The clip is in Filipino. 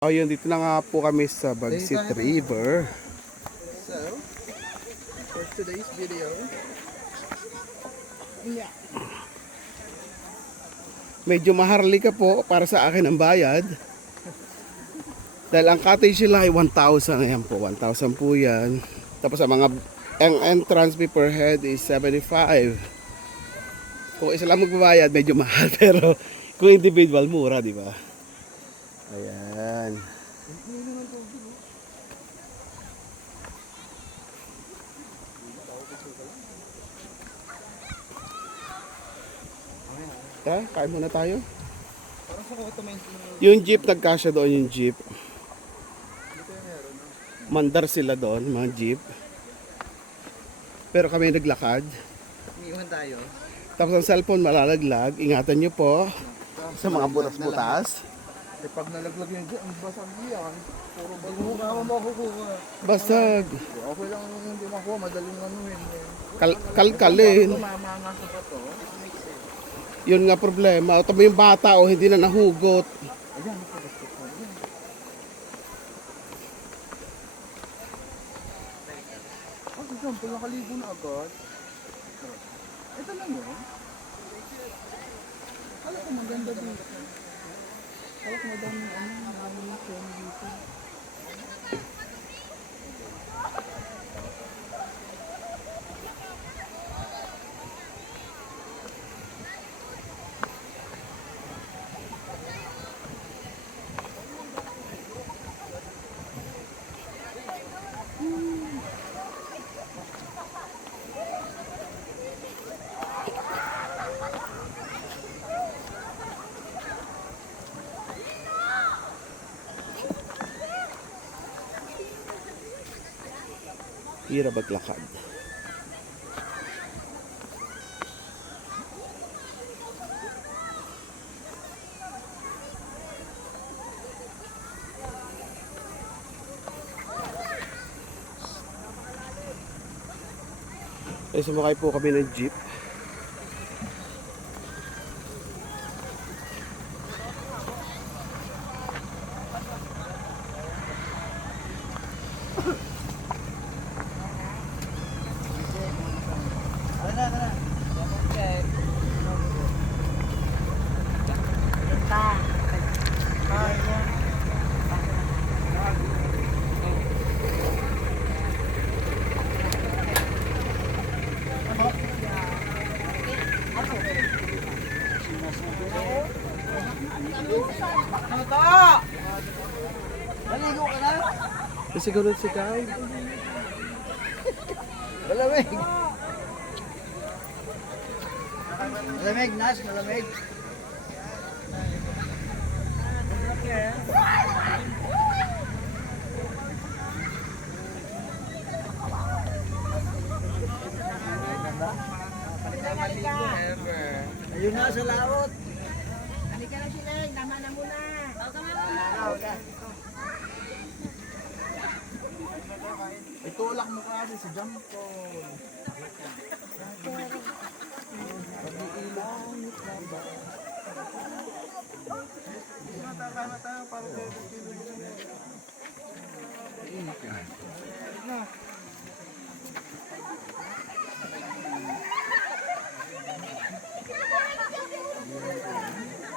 Ayun, dito na nga po kami sa Bagsit River. So, for today's video, Medyo maharli ka po para sa akin ang bayad. Dahil ang cottage nila ay 1,000. Ayan po, 1,000 po yan. Tapos ang entrance fee per head is 75. Kung isa lang magbabayad, medyo mahal. Pero kung individual, mura, di ba? Ayan. Kain muna tayo. parang sa automate Yung jeep, nagkasya doon yung jeep. Mandar sila doon, mga jeep. Pero kami naglakad. umiiwan tayo. Tapos ang cellphone malalaglag. Ingatan nyo po sa mga butas-butas. Eh pag nalaglag yung ang basag yan, puro bago ka makukuha. Basag. Okay lang hindi makuha, madaling anuhin. Kalkalin. Tumama nga sa bato. Yun nga problema. O tama yung bata o hindi na nahugot. Ayan, nakabasket ko. Ayan. Oh, example, nakaligo na agad. Ito lang yun. Kala ko maganda dito. Kala ko madami maraming film dito. Hirap maglakad. Sumakay po kami ng jeep. Naligo ka na? Siguro si Kai. Malamig. Malamig, Nas, malamig. Ayun na sa laot. Halika na sila, tama na muna. Itulak mo kasi si Jampo. Pag-iilangit na ba? Mata para sa kilo.